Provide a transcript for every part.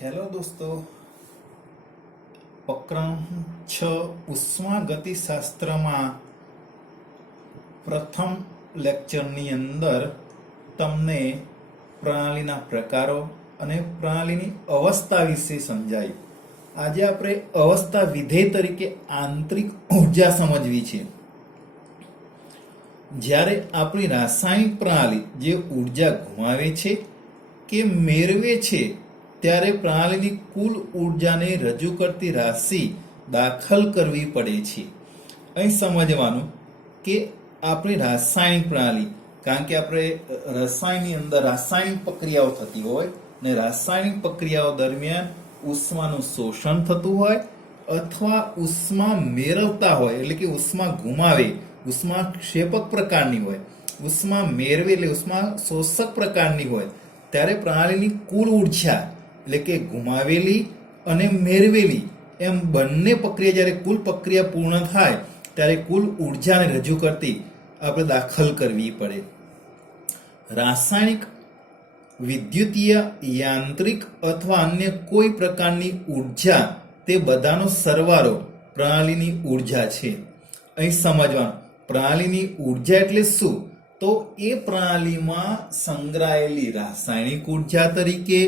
Hello દોસ્તો, પ્રકરણ 6 ઉષ્માગતિશાસ્ત્રમાં પ્રથમ લેક્ચરની અંદર તમને પ્રણાલીના પ્રકારો અને પ્રણાલીની અવસ્થા વિશે સમજાયું. આજે આપણે અવસ્થા વિધેય તરીકે આંતરિક ઉર્જા સમજવી છે. જ્યારે આપણી રાસાયણિક પ્રણાલી જે ઉર્જા ગુમાવે છે કે મેળવે છે ત્યારે પ્રણાલીની કુલ ઉર્જાને રજૂ કરતી રાશિ દાખલ કરવી પડે છે. અહીં સમજવાનું કે આપણી રાસાયણિક પ્રણાલી, કારણ કે આપણે રસાયણની અંદર રાસાયણિક પ્રક્રિયાઓ થતી હોય ને રાસાયણિક પ્રક્રિયાઓ દરમિયાન ઉષ્માનું શોષણ થતું હોય અથવા ઉષ્મા મેળવતા હોય, એટલે કે ઉષ્મા ગુમાવે, ઉષ્મા ક્ષેપક પ્રકારની હોય, ઉષ્મા મેળવે એટલે ઉષ્મા શોષક પ્રકારની હોય, ત્યારે પ્રણાલીની કુલ ઉર્જા એટલે કે ગુમાવેલી અને મેળવેલી એમ બંને પ્રક્રિયા જ્યારે કુલ પ્રક્રિયા પૂર્ણ થાય ત્યારે કુલ ઉર્જાને રજૂ કરતી આપણે દાખલ કરવી પડે. રાસાયણિક, વિદ્યુતીય, યાંત્રિક અથવા અન્ય કોઈ પ્રકારની ઉર્જા તે બધાનો સરવાળો પ્રણાલીની ઉર્જા છે. અહીં સમજવાનું, પ્રણાલીની ઉર્જા એટલે શું? તો એ પ્રણાલીમાં સંગ્રહાયેલી રાસાયણિક ઉર્જા તરીકે,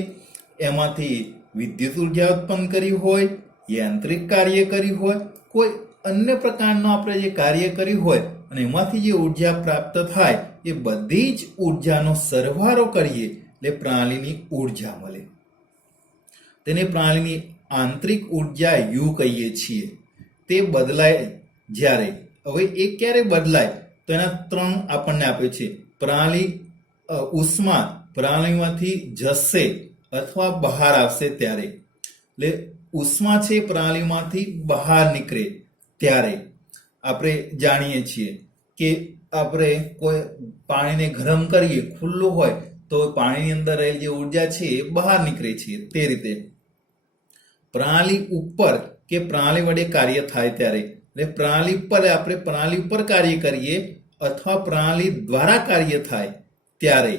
એમાંથી વિદ્યુત ઉર્જા ઉત્પન્ન કરી હોય, યાંત્રિક કાર્ય કરી હોય, કોઈ અન્ય પ્રકારનું આપણે જે કાર્ય કર્યું હોય અને એમાંથી જે ઉર્જા પ્રાપ્ત થાય એ બધી જ ઉર્જાનો સરવાળો કરીએ એટલે પ્રણાલીની ઉર્જા મળે. તેને પ્રણાલીની આંતરિક ઉર્જા યુ કહીએ છીએ. તે બદલાય જ્યારે, હવે એ ક્યારે બદલાય તો એના ત્રણ આપણને આપે છે. પ્રણાલી ઉષ્મા પ્રણાલીમાંથી જશે અથવા બહાર આવશે ત્યારે, એટલે ઉષ્મા છે પ્રણાલીમાંથી બહાર નીકળે ત્યારે આપણે જાણીએ છીએ કે આપણે કોઈ પાણીને ગરમ કરીએ, ખુલ્લું હોય તો પાણીની અંદર રહેલી જે ઉર્જા છે એ બહાર નીકળે છે. તે રીતે પ્રણાલી ઉપર કે પ્રણાલી વડે કાર્ય થાય ત્યારે, એટલે પ્રણાલી પર આપણે પ્રણાલી ઉપર કાર્ય કરીએ અથવા પ્રણાલી દ્વારા કાર્ય થાય ત્યારે.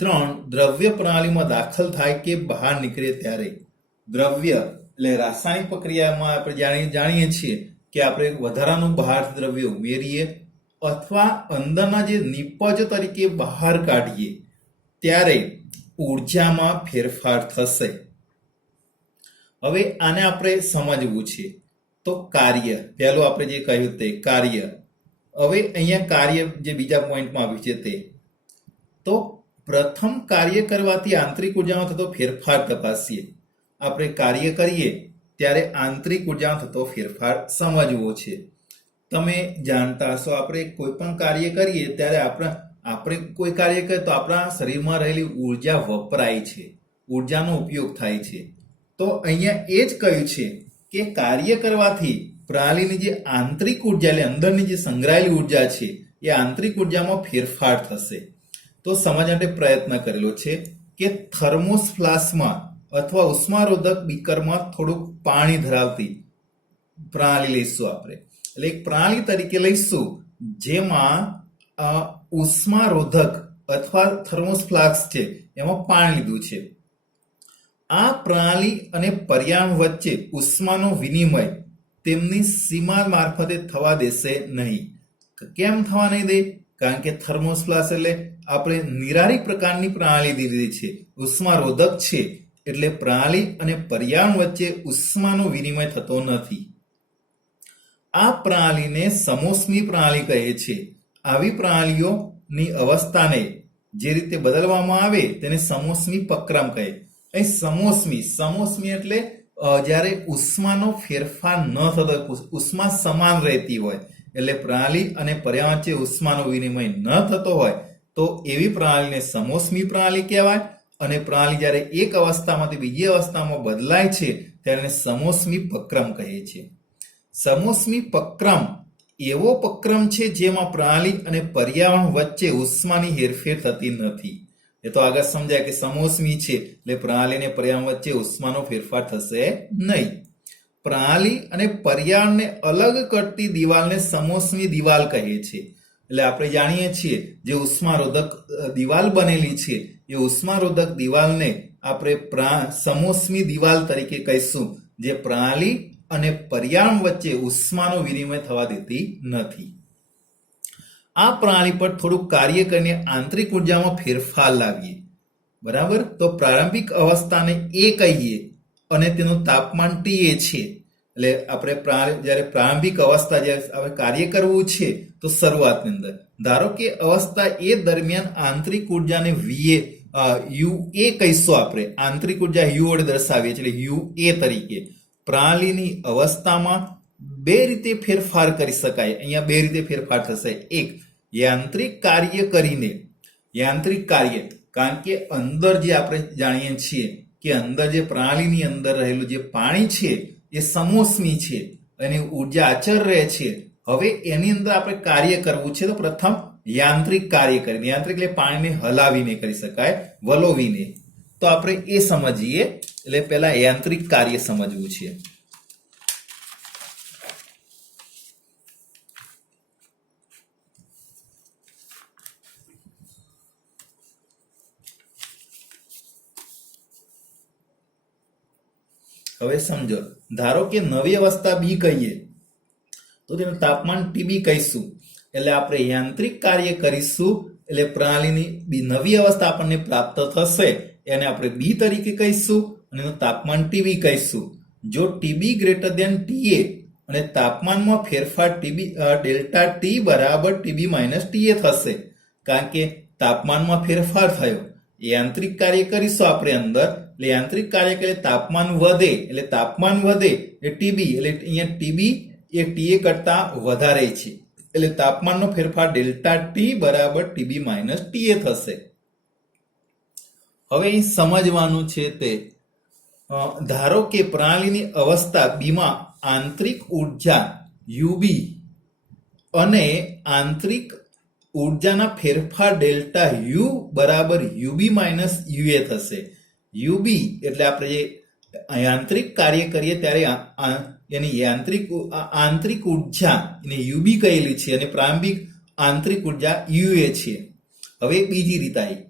ત્રણ, દ્રવ્ય પ્રણાલીમાં દાખલ થાય કે બહાર નીકળે ત્યારે. દ્રવ્ય એટલે રાસાયણિક પ્રક્રિયામાં આપણે જાણીએ છીએ કે આપણે વધારાનું બહાર દ્રવ્ય ઉમેરીએ અથવા અંદરના જે નિપજ તરીકે બહાર કાઢીએ ત્યારે ઉર્જામાં ફેરફાર થશે. હવે આને આપણે સમજવું છે તો કાર્ય, પહેલું આપણે જે કહ્યું તે કાર્ય. હવે અહીંયા કાર્ય જે બીજા પોઈન્ટમાં આવ્યું છે તે, તો પ્રથમ કાર્ય કરવાથી આંતરિક ઉર્જામાં થતો ફેરફાર તપાસીએ. આપણે કાર્ય કરીએ ત્યારે આંતરિક ઉર્જામાં થતો ફેરફાર સમજવો છે. તમે જાણતા હશો, આપણે કોઈ પણ કાર્ય કરીએ ત્યારે આપણે કોઈ કાર્ય કરીએ તો આપણા શરીરમાં રહેલી ઉર્જા વપરાય છે, ઉર્જાનો ઉપયોગ થાય છે. તો અહીંયા એ જ કહ્યું છે કે કાર્ય કરવાથી પ્રણાલીની જે આંતરિક ઉર્જા એટલે અંદરની જે સંગ્રહાયેલી ઉર્જા છે એ આંતરિક ઉર્જામાં ફેરફાર થશે. તો સમજવા માટે પ્રયત્ન કરેલો છે કે થર્મોસ ફ્લાસ્કમાં અથવા ઉષ્મારોધક બીકરમાં થોડુંક પાણી ધરાવતી પ્રણાલી લઈશું આપણે, એટલે એક પ્રણાલી તરીકે લઈશું જેમાં ઉષ્મારોધક અથવા થર્મોસ ફ્લાસ્ક છે એમાં પાણી લીધું છે. આ પ્રણાલી અને પર્યાવરણ વચ્ચે ઉષ્માનો વિનિમય તેમની સીમા મારફતે થવા દેશે નહીં. કેમ થવા નહીં દે? કારણ કે થર્મોસ ફ્લાસ્ક એટલે આપણે નિરાળી પ્રકારની પ્રણાલી દીધી છે, ઉષ્મારોધક છે, એટલે પ્રણાલી અને પર્યાવરણ વચ્ચે ઉષ્માનો વિનિમય થતો નથી. આ પ્રણાલીને સમોષ્મી પ્રણાલી કહે છે. આવી પ્રણાલીઓની અવસ્થાને જે રીતે બદલવામાં આવે તેને સમોષ્મી પ્રક્રમ કહે. અહીં સમોષ્મી એટલે જ્યારે ઉષ્માનો ફેરફાર ન થતો, ઉષ્મા સમાન રહેતી હોય, એટલે પ્રણાલી અને પર્યાવરણ વચ્ચે ઉષ્માનો વિનિમય ન થતો હોય તો એવી પ્રણાલીને સમોષ્મી પ્રણાલી કહેવાય. અને પ્રણાલી જ્યારે એક અવસ્થામાંથી બીજી અવસ્થામાં બદલાય છે ત્યારે સમોષ્મી પ્રક્રમ કહે છે. સમોષ્મી પ્રક્રમ એવો પ્રક્રમ છે જેમાં પ્રણાલી અને પર્યાવરણ વચ્ચે ઉષ્માની હેરફેર થતી નથી. એ તો આગળ સમજાય કે સમોષ્મી છે એટલે પ્રણાલી અને પર્યાવરણ વચ્ચે ઉષ્માનો ફેરફાર થશે નહીં. પ્રણાલી અને પર્યાવરણને અલગ કરતી દિવાલને સમોષ્મી દિવાલ કહે છે. એટલે આપણે જાણીએ છીએ જે ઉષ્મારોધક દિવાલ બનેલી છે એ ઉષ્મારોધક દિવાલને આપણે સમોષ્મી દિવાલ તરીકે કહીશું, જે પ્રણાલી અને પર્યાવરણ વચ્ચે ઉષ્માનો વિનિમય થવા દેતી નથી. આ પ્રણાલી પર થોડું કાર્ય કરીને આંતરિક ઉર્જામાં ફેરફાર લાવીએ. બરાબર, તો પ્રારંભિક અવસ્થાને એ કહીએ અને તેનું તાપમાન TA છે. એટલે આપણે જ્યારે પ્રારંભિક અવસ્થા જ્યારે કાર્ય કરવું છે તો શરૂઆતની અંદર ધારો કે અવસ્થા એ દરમિયાન આંતરિક ઉર્જાને UA કહીશું. આપણે આંતરિક ઉર્જા U વડે દર્શાવીએ છીએ, એટલે UA તરીકે. પ્રણાલીની અવસ્થામાં બે રીતે ફેરફાર કરી શકાય. અહીંયા બે રીતે ફેરફાર થશે. એક, યાંત્રિક કાર્ય કરીને, યાંત્રિક કાર્ય, કારણ કે અંદર જે આપણે જાણીએ છીએ કે અંદર જે પ્રણાલીની અંદર રહેલું જે પાણી છે એ સમોષ્મી છે અને ઉર્જા અચળ રહે છે. હવે એની અંદર આપણે કાર્ય કરવું છે તો પ્રથમ યાંત્રિક કાર્ય કરીને, યાંત્રિક એટલે પાણીને હલાવીને કરી શકાય, વલોવીને. તો આપણે એ સમજીએ. એટલે પહેલા યાંત્રિક કાર્ય સમજવું છે. હવે સમજો, ધારો કે નવી અવસ્થા બી કહીએ તો તેનું તાપમાન TB કહીશું. એટલે આપણે યાંત્રિક કાર્ય કરીશું એટલે પ્રણાલીની નવી અવસ્થા આપણને પ્રાપ્ત થશે, એને આપણે બી તરીકે કહીશું અને એનું તાપમાન TB કહીશું. જો TB ગ્રેટર દેન TA અને તાપમાનમાં ફેરફાર ડેલ્ટા T બરાબર TB માઇનસ TA થશે, કારણ કે તાપમાનમાં ફેરફાર થયો. યાંત્રિક કાર્ય કરીશું આપણે અંદર, એટલે યાંત્રિક કાર્ય એટલે તાપમાન વધે, એટલે તાપમાન વધે એ TB, એટલે અહીંયા TB એ TA કરતા વધારે છે, એટલે તાપમાનનો ફેરફાર ડેલ્ટા T બરાબર TB માઇનસ TA થશે. હવે અહીં સમજવાનું છે તે, ધારો કે પ્રણાલીની અવસ્થા બીમાં આંતરિક ઉર્જા UB અને આંતરિક ઉર્જાના ફેરફાર ડેલ્ટા U બરાબર UB માઇનસ UA થશે. UB એટલે આપણે જે યાંત્રિક કાર્ય કરીએ ત્યારે એની આંતરિક ઉર્જા એને UB કહેલી છે અને પ્રારંભિક આંતરિક ઉર્જા UA છે. હવે બીજી રીત આવી,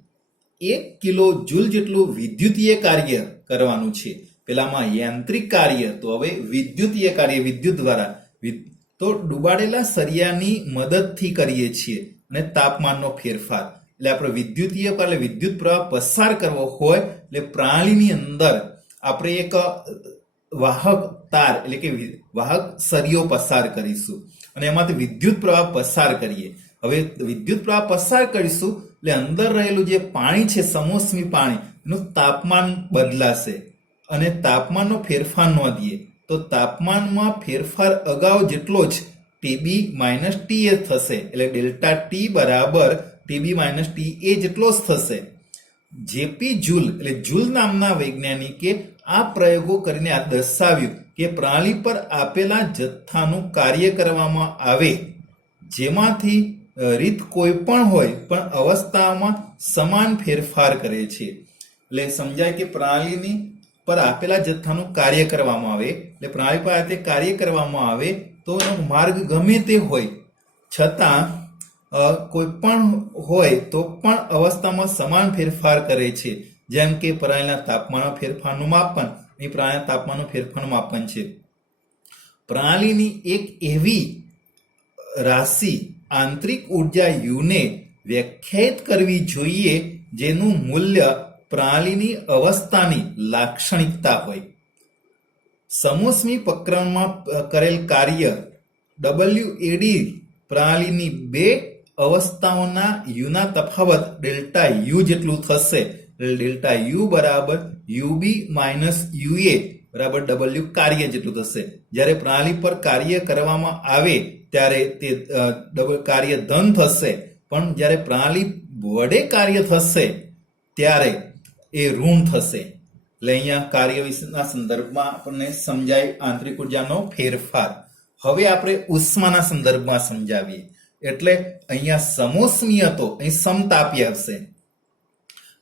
1 કિલો જૂલ જેટલું વિદ્યુતીય કાર્ય કરવાનું છે. પેલામાં યાંત્રિક કાર્ય, તો હવે વિદ્યુતીય કાર્ય વિદ્યુત દ્વારા, તો ડૂબાડેલા સળિયાની મદદથી કરીએ છીએ અને તાપમાનનો ફેરફાર. એટલે આપણે વિદ્યુતીય એટલે વિદ્યુત પ્રવાહ પસાર કરવો હોય એટલે પ્રણાલીની અંદર આપણે એક વાહક તાર એટલે કે વાહક સળિયો પસાર કરીશું અને એમાંથી વિદ્યુત પ્રવાહ પસાર કરીએ. હવે વિદ્યુત પ્રવાહ પસાર કરીશું એટલે અંદર રહેલું જે પાણી છે, સમોષ્મી પાણી, એનું તાપમાન બદલાશે અને તાપમાનનો ફેરફાર નોંધીએ તો તાપમાનમાં ફેરફાર અગાઉ જેટલો જ TB માઇનસ TA થશે, એટલે ડેલ્ટા T બરાબર TB માઇનસ TA જેટલો જ થશે. જેપી જૂલ એટલે જૂલ નામના વૈજ્ઞાનિકે આ પ્રયોગો કરીને આ દર્શાવ્યું કે પ્રણાલી પર આપેલા જથ્થાનું કાર્ય કરવામાં આવે જેમાંથી રીત કોઈ પણ હોય પણ અવસ્થામાં સમાન ફેરફાર કરે છે. એટલે સમજાય કે પ્રણાલીની પર આપેલા જથ્થાનું કાર્ય કરવામાં આવે, એટલે પ્રણાલી પર તે કાર્ય કરવામાં આવે તો એનો માર્ગ ગમે તે હોય છતાં કોઈ પણ હોય તો પણ અવસ્થામાં સમાન ફેરફાર કરે છે. જેમ કે પ્રણાલીના તાપમાનના ફેરફારનું માપન એ પ્રણાલીના તાપમાનનું ફેરફારનું માપન છે. પ્રણાલીની એક એવી રાશિ આંતરિક ઉર્જા U ને વ્યાખ્યાયિત કરવી જોઈએ જેનું મૂલ્ય પ્રણાલીની અવસ્થાની લાક્ષણિકતા હોય. સમોષ્મી પ્રકરણમાં કરેલ કાર્ય WAD પ્રણાલીની બે અવસ્થાઓના યુના તફાવત ડેલ્ટા U જેટલું થશે. ડેલ્ટા U બરાબર UB માઇનસ UA બરાબર W કાર્ય જેટલું થશે. જ્યારે પ્રણાલી પર કાર્ય કરવામાં આવે ત્યારે તે કાર્ય ધન થશે, પણ જ્યારે પ્રણાલી વડે કાર્ય થશે ત્યારે એ ઋણ થશે. એટલે અહીંયા કાર્ય વિશેના સંદર્ભમાં આપણને સમજાય આંતરિક ઉર્જાનો ફેરફાર. હવે આપણે ઉષ્માના સંદર્ભમાં સમજાવીએ. એટલે અહીંયા સમોષ્મી હતો, અહીં સમતાપી આવશે.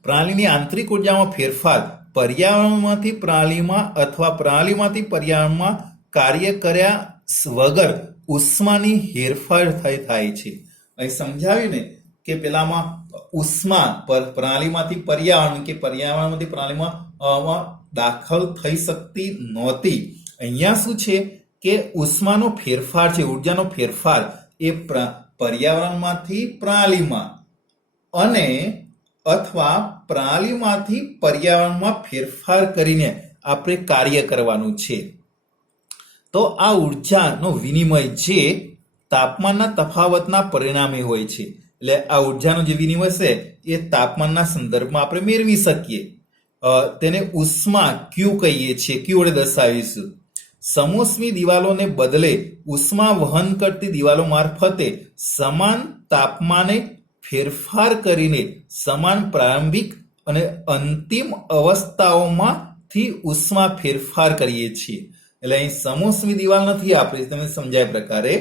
પ્રણાલીની આંતરિક ઉર્જામાં ફેરફાર પર્યાવરણમાંથી પ્રણાલીમાં અથવા પ્રણાલીમાંથી પર્યાવરણમાં કાર્ય કર્યા વગર ઉષ્માની હેરફેર થાય છે. અહીં સમજાવ્યું ને કે પેલામાં ઉષ્મા પ્રણાલીમાંથી પર્યાવરણ કે પર્યાવરણમાંથી પ્રણાલીમાં દાખલ થઈ શકતી નહોતી. અહીંયા શું છે કે ઉષ્માનો ફેરફાર છે, ઉર્જાનો ફેરફાર એ પર્યાવરણમાંથી પ્રણાલીમાં અને અથવા પ્રણાલીમાંથી પર્યાવરણમાં ફેરફાર કરીને આપણે કાર્ય કરવાનું છે. તો આ ઉર્જાનો વિનિમય જે તાપમાનના તફાવતના પરિણામે હોય છે, એટલે આ ઉર્જાનો જે વિનિમય છે એ તાપમાનના સંદર્ભમાં આપણે મેળવી શકીએ. તેને ઉષ્મા ક્યુ કહીએ છીએ, ક્યુ વડે દર્શાવીશું. સમોષ્મી દિવાલોને બદલે ઉષ્મા વહન કરતી દિવાલો મારફતે સમાન તાપમાને ફેરફાર કરીને સમાન પ્રારંભિક અને અંતિમ અવસ્થાઓમાંથી ઉષ્મા ફેરફાર કરીએ છીએ. એટલે અહીં સમોષ્મી દિવાલ નથી, આપણે તમે સમજાય પ્રકારે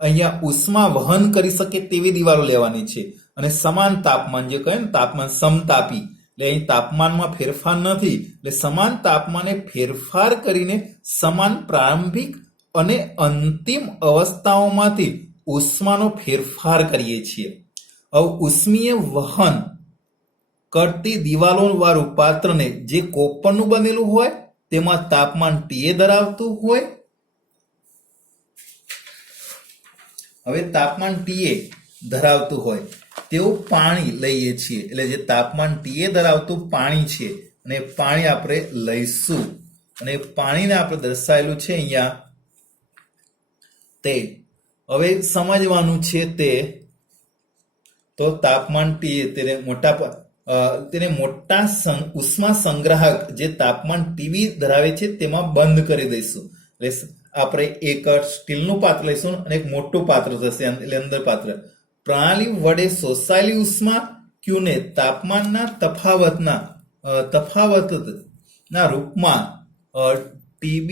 અહીંયા ઉષ્મા વહન કરી શકે તેવી દિવાલો લેવાની છે અને સમાન તાપમાન, જે કહે ને તાપમાન સમતાપી, એટલે અહીં તાપમાનમાં ફેરફાર નથી, એટલે સમાન તાપમાને ફેરફાર કરીને સમાન પ્રારંભિક અને અંતિમ અવસ્થાઓમાંથી ઉષ્માનો ફેરફાર કરીએ છીએ. હવે ઉષ્મીય વહન કરતી દિવાલો વાળું પાત્રને જે કોપરનું બનેલું હોય તેમાં તાપમાન TA ધરાવતું હોય. હવે તાપમાન TA ધરાવતું હોય તેવું પાણી લઈએ છીએ, એટલે જે તાપમાન TA ધરાવતું પાણી છે અને પાણી આપણે લઈશું અને પાણીને આપણે દર્શાવેલું છે અહીંયા તે. હવે સમજવાનું છે તે તો તાપમાન TA તેને મોટા ઉષ્મા સંગ્રાહક જે તાપમાન TB ધરાવે છે તેમાં બંધ કરી દઈશું. એટલે આપણે એક સ્ટીલનું પાત્ર લઈશું અને એક મોટું પાત્ર થશે, એટલે અંદર પાત્ર. પ્રણાલી વડે શોષાયેલી ઉષ્મા ક્યુને તાપમાનના તફાવતના રૂપમાં TB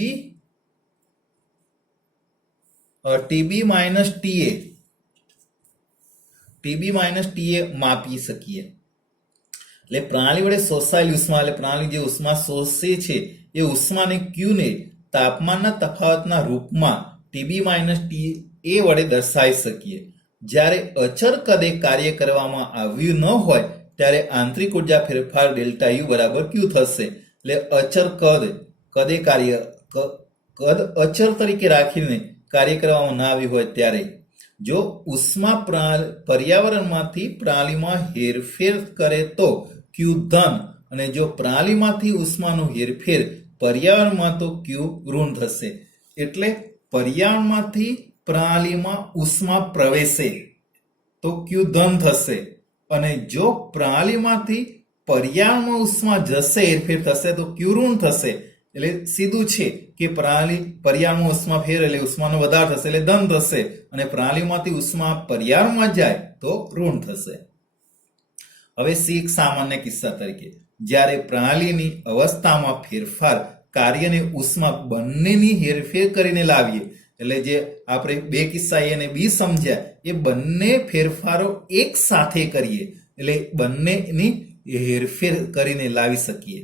માઇનસ TA માપી શકીએ. એટલે પ્રણાલી વડે શોષાયેલી ઉષ્મા, એટલે પ્રણાલી જે ઉષ્મા શોષે છે એ ઉષ્માને ક્યુને તાપમાનના તફાવતના રૂપમાં TB માઇનસ TA વડે દર્શાવી શકીએ. જ્યારે અચર કદે કાર્ય કરવામાં આવ્યું ન હોય ત્યારે આંતરિક ઉર્જા ફેરફાર ડેલ્ટા યુ બરાબર ક્યુ થશે. એટલે અચર કદે કાર્ય કદ અચર તરીકે રાખીને કાર્ય કરવામાં ના આવ્યું હોય ત્યારે જો ઉષ્મા પર્યાવરણમાંથી પ્રણાલીમાં હેરફેર કરે તો ક્યુ ધન, અને જો પ્રણાલીમાંથી ઉષ્માનું હેરફેર પર્યાવરણમાં તો ક્યુ ઋણ થશે. એટલે પર્યાવરણમાંથી પ્રણાલીમાં ઉષ્મા પ્રવેશે તો ક્યુ ધન થશે, અને જો પ્રણાલીમાંથી પર્યાવરણમાં ઉષ્મા જશે, હેરફેર થશે તો ક્યુ ઋણ થશે. એટલે સીધું છે કે પર્યાવરણમાં ઉષ્મા ફેર એટલે ઉષ્માનો વધારો થશે એટલે ધન થશે, અને પ્રણાલીમાંથી ઉષ્મા પર્યાવરણમાં જાય તો ઋણ થશે. હવે એક સામાન્ય કિસ્સા તરીકે જ્યારે પ્રણાલીની અવસ્થામાં ફેરફાર કાર્યને ઉષ્મા બંનેની હેરફેર કરીને લાવીએ, એટલે જે આપણે બે કિસ્સા A અને B સમજ્યા એ બંને ફેરફારો એક સાથે કરીએ એટલે બંનેની હેરફેર કરીને લાવી શકીએ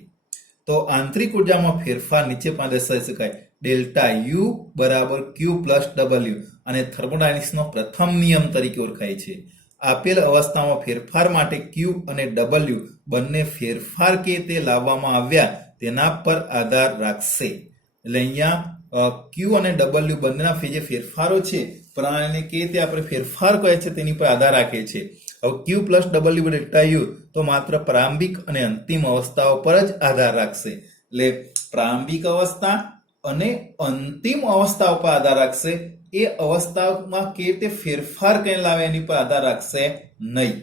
તો આંતરિક ઉર્જામાં ફેરફાર નીચે પણ દર્શાવી શકાય. ડેલ્ટા યુ બરાબર ક્યુ પ્લસ ડબલ્યુ, અને થર્મોડાયનેમિક્સનો પ્રથમ નિયમ તરીકે ઓળખાય છે. આપેલ અવસ્થામાં ફેરફાર માટે ક્યુ અને ડબલ્યુ બંને ફેરફાર કે તે લાવવામાં આવ્યા તેના પર આધાર રાખશે. એટલે અહીંયા ક્યુ અને ડબલ્યુ બંનેના જે ફેરફારો છે પ્રણાલીને કે તે આપણે ફેરફાર કહે છે તેની પર આધાર રાખે છે. હવે ક્યુ પ્લસ ડબલ્યુ ડેલ્ટા યુ તો માત્ર પ્રારંભિક અને અંતિમ અવસ્થાઓ પર જ આધાર રાખશે. એટલે પ્રારંભિક અવસ્થા અને અંતિમ અવસ્થાઓ પર આધાર રાખશે. એ અવસ્થામાં કે તે ફેરફાર કરીને લાવે એની પર આધાર રાખશે નહીં.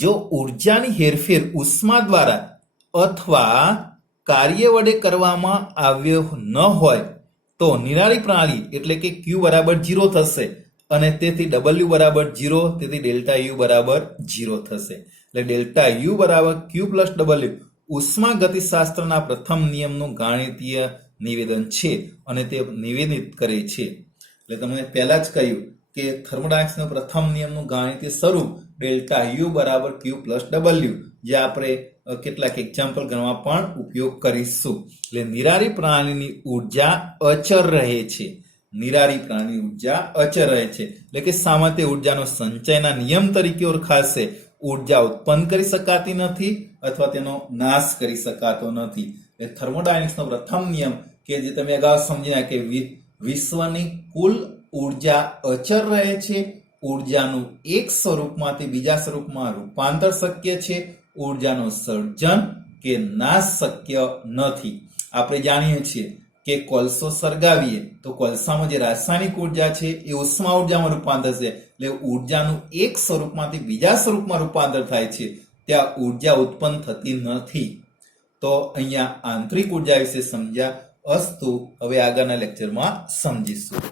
જો ઉર્જાની હેરફેર ઉષ્મા દ્વારા અથવા કાર્ય વડે કરવામાં આવ્યો ન હોય તો નિરાળી પ્રણાલી એટલે કે ક્યુ બરાબર 0 થશે અને તેથી ડબલ્યુ બરાબર 0, તેથી ડેલ્ટા યુ બરાબર 0 થશે. એટલે ડેલ્ટા યુ બરાબર ક્યુ પ્લસ ડબલ્યુ ઉષ્મા ગતિશાસ્ત્રના પ્રથમ નિયમનું ગાણિતીય નિવેદન છે અને તે નિવેદિત કરે છે. એટલે તમને પહેલા જ કહ્યું કે થર્મોડાયનેમિક્સનો પ્રથમ નિયમનું ગાણિતીય સ્વરૂપ ડેલ્ટા યુ બરાબર ક્યુ પ્લસ ડબલ્યુ, જે આપણે કેટલાક એક્ઝામ્પલ ગણવા પણ ઉપયોગ કરીશું. એટલે નિરાળી પ્રણાલીની ઉર્જા અચર રહે છે. નિરારી પ્રાણી ઉર્જા અચર રહે છે. એટલે કે સામાન્ય તે ઉર્જાનો સંચયના નિયમ તરીકે ઓળખાશે. ઉર્જા ઉત્પન્ન કરી શકાતી નથી અથવા તેનો નાશ કરી શકાતો નથી. એટલે થર્મોડાયનેમિક્સનો પ્રથમ નિયમ કે જે તમે અગાઉ સમજ્યા કે વિશ્વની કુલ ઉર્જા અચર રહે છે. ઉર્જાનું એક સ્વરૂપમાંથી બીજા સ્વરૂપમાં રૂપાંતર શક્ય છે. ઉર્જાનું સર્જન કે નાશ શક્ય નથી. આપણે જાણીએ છીએ કે કોલસો સળગાવીએ તો કોલસામાં જે રાસાયણિક ઉર્જા છે એ ઉષ્મા ઉર્જામાં રૂપાંતર છે. એટલે ઉર્જાનું એક સ્વરૂપમાંથી બીજા સ્વરૂપમાં રૂપાંતર થાય છે. ત્યાં ઉર્જા ઉત્પન્ન થતી નથી. તો અહીંયા આંતરિક ઉર્જા વિશે સમજ્યા. અસ્તુ હવે આગળના લેક્ચરમાં સમજીશું.